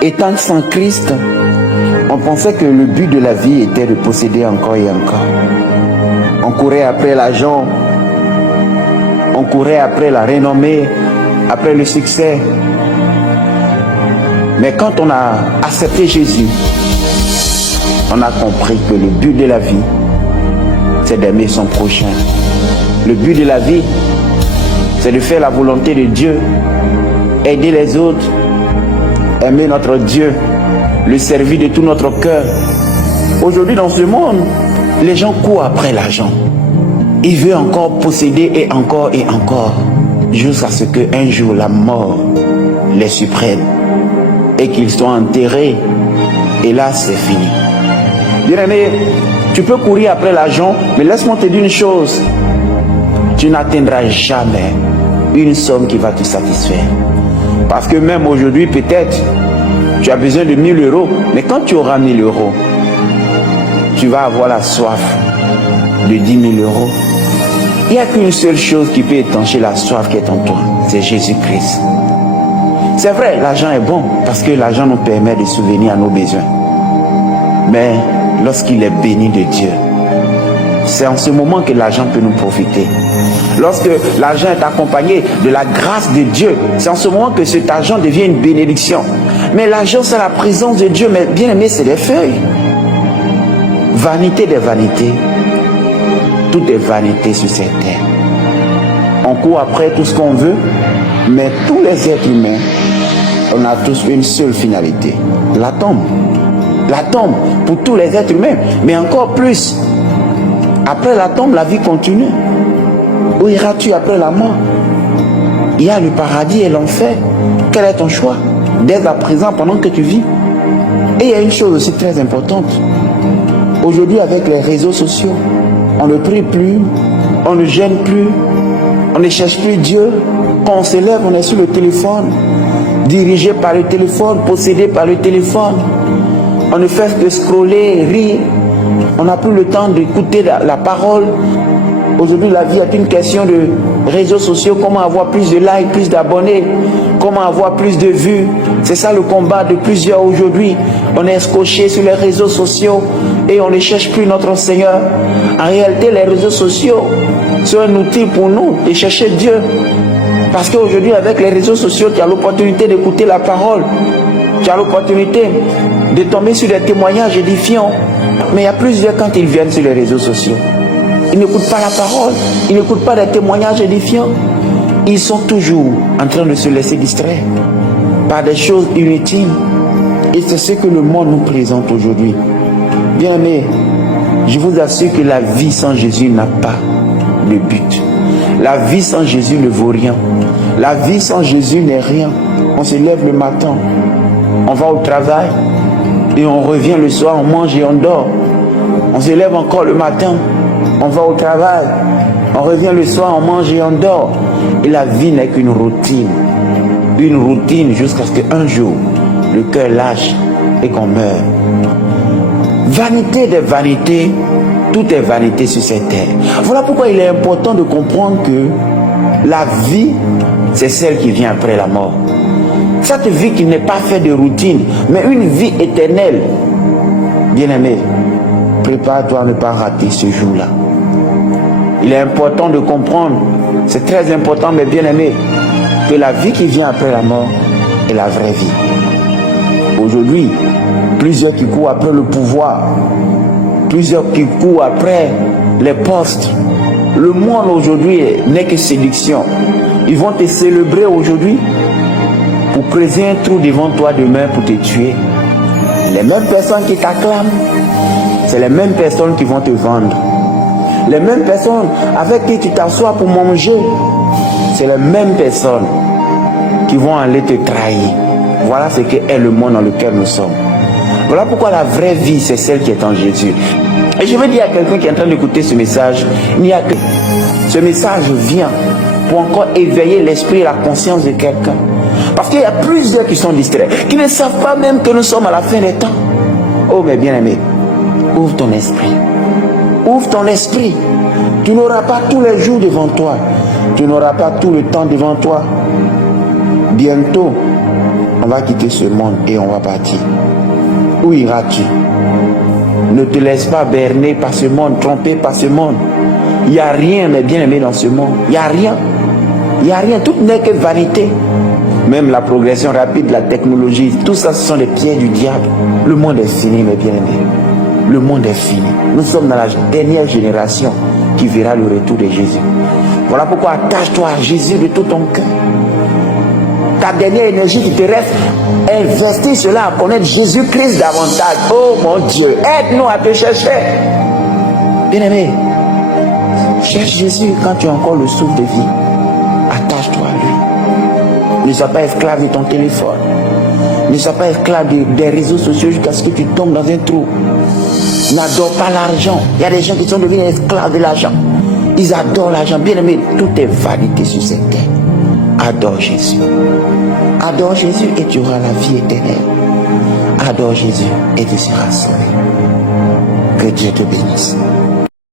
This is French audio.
Étant sans Christ, on pensait que le but de la vie était de posséder encore et encore. On courait après l'argent, on courait après la renommée, après le succès. Mais quand on a accepté Jésus, on a compris que le but de la vie, c'est d'aimer son prochain. Le but de la vie, c'est de faire la volonté de Dieu, aider les autres, aimer notre Dieu, le servir de tout notre cœur. Aujourd'hui, dans ce monde, les gens courent après l'argent. Ils veulent encore posséder et encore, jusqu'à ce qu'un jour la mort les supprenne et qu'ils soient enterrés. Et là, c'est fini. Bien-aimé, tu peux courir après l'argent, mais laisse-moi te dire une chose. Tu n'atteindras jamais une somme qui va te satisfaire. Parce que même aujourd'hui, peut-être, tu as besoin de 1000 euros. Mais quand tu auras 1000 euros, tu vas avoir la soif de 10 000 euros. Il n'y a qu'une seule chose qui peut étancher la soif qui est en toi. C'est Jésus-Christ. C'est vrai, l'argent est bon parce que l'argent nous permet de subvenir à nos besoins. Mais lorsqu'il est béni de Dieu, c'est en ce moment que l'argent peut nous profiter. Lorsque l'argent est accompagné de la grâce de Dieu, c'est en ce moment que cet argent devient une bénédiction. Mais l'argent, c'est la présence de Dieu. Mais bien aimé, c'est des feuilles. Vanité des vanités. Tout est vanité sur cette terre. On court après tout ce qu'on veut, mais tous les êtres humains, on a tous une seule finalité. La tombe. La tombe pour tous les êtres humains. Mais encore plus, après la tombe, la vie continue. Où iras-tu après la mort? Il y a le paradis et l'enfer. Quel est ton choix? Dès à présent, pendant que tu vis. Et il y a une chose aussi très importante. Aujourd'hui, avec les réseaux sociaux, on ne prie plus, on ne gêne plus, on ne cherche plus Dieu. Quand on se lève, on est sur le téléphone, dirigé par le téléphone, possédé par le téléphone. On ne fait que scroller, rire. On n'a plus le temps d'écouter la parole. Aujourd'hui, la vie est une question de réseaux sociaux. Comment avoir plus de likes, plus d'abonnés, comment avoir plus de vues. C'est ça le combat de plusieurs aujourd'hui. On est scotché sur les réseaux sociaux et on ne cherche plus notre Seigneur. En réalité, les réseaux sociaux sont un outil pour nous de chercher Dieu. Parce qu'aujourd'hui, avec les réseaux sociaux, tu as l'opportunité d'écouter la parole. Tu as l'opportunité de tomber sur des témoignages édifiants. Mais il y a plusieurs quand ils viennent sur les réseaux sociaux. Ils n'écoutent pas la parole, ils n'écoutent pas des témoignages édifiants. Ils sont toujours en train de se laisser distraire par des choses inutiles. Et c'est ce que le monde nous présente aujourd'hui. Bien aimé, je vous assure que la vie sans Jésus n'a pas de but. La vie sans Jésus ne vaut rien. La vie sans Jésus n'est rien. On se lève le matin, on va au travail et on revient le soir, on mange et on dort. On se lève encore le matin, on va au travail, on revient le soir, on mange et on dort. Et la vie n'est qu'une routine. Une routine jusqu'à ce qu'un jour, le cœur lâche et qu'on meure. Vanité des vanités, tout est vanité sur cette terre. Voilà pourquoi il est important de comprendre que la vie, c'est celle qui vient après la mort. Cette vie qui n'est pas faite de routine, mais une vie éternelle. Bien-aimé, prépare-toi à ne pas rater ce jour-là. Il est important de comprendre, c'est très important, mais bien-aimé, que la vie qui vient après la mort est la vraie vie. Aujourd'hui, plusieurs qui courent après le pouvoir, plusieurs qui courent après les postes. Le monde aujourd'hui n'est que séduction. Ils vont te célébrer aujourd'hui pour creuser un trou devant toi demain pour te tuer. Les mêmes personnes qui t'acclament, c'est les mêmes personnes qui vont te vendre. Les mêmes personnes avec qui tu t'assois pour manger, c'est les mêmes personnes qui vont aller te trahir. Voilà ce qu'est le monde dans lequel nous sommes. Voilà pourquoi la vraie vie, c'est celle qui est en Jésus. Et je veux dire à quelqu'un qui est en train d'écouter ce message, il n'y a que ce message vient pour encore éveiller l'esprit et la conscience de quelqu'un. Parce qu'il y a plusieurs qui sont distraits, qui ne savent pas même que nous sommes à la fin des temps. Oh mes bien-aimés, ouvre ton esprit. Ouvre ton esprit. Tu n'auras pas tous les jours devant toi. Tu n'auras pas tout le temps devant toi. Bientôt, On va quitter ce monde et on va partir. Où iras-tu? Ne te laisse pas berner par ce monde, tromper par ce monde. Il n'y a rien, mes bien-aimés, dans ce monde. Il n'y a rien. Il n'y a rien. Tout n'est que vanité. Même la progression rapide, la technologie, tout ça, ce sont les pieds du diable. Le monde est fini, mes bien-aimés. Le monde est fini. Nous sommes dans la dernière génération qui verra le retour de Jésus. Voilà pourquoi attache-toi à Jésus de tout ton cœur. Ta dernière énergie qui te reste, investis cela à connaître Jésus-Christ davantage. Oh mon Dieu, aide-nous à te chercher. Bien-aimé, cherche Jésus quand tu as encore le souffle de vie. Attache-toi à lui. Ne sois pas esclave de ton téléphone. Ne sois pas esclave des réseaux sociaux jusqu'à ce que tu tombes dans un trou. N'adore pas l'argent. Il y a des gens qui sont devenus esclaves de l'argent. Ils adorent l'argent. Bien-aimé, tout est vanité sur cette terre. Adore Jésus. Adore Jésus et tu auras la vie éternelle. Adore Jésus et tu seras sauvé. Que Dieu te bénisse.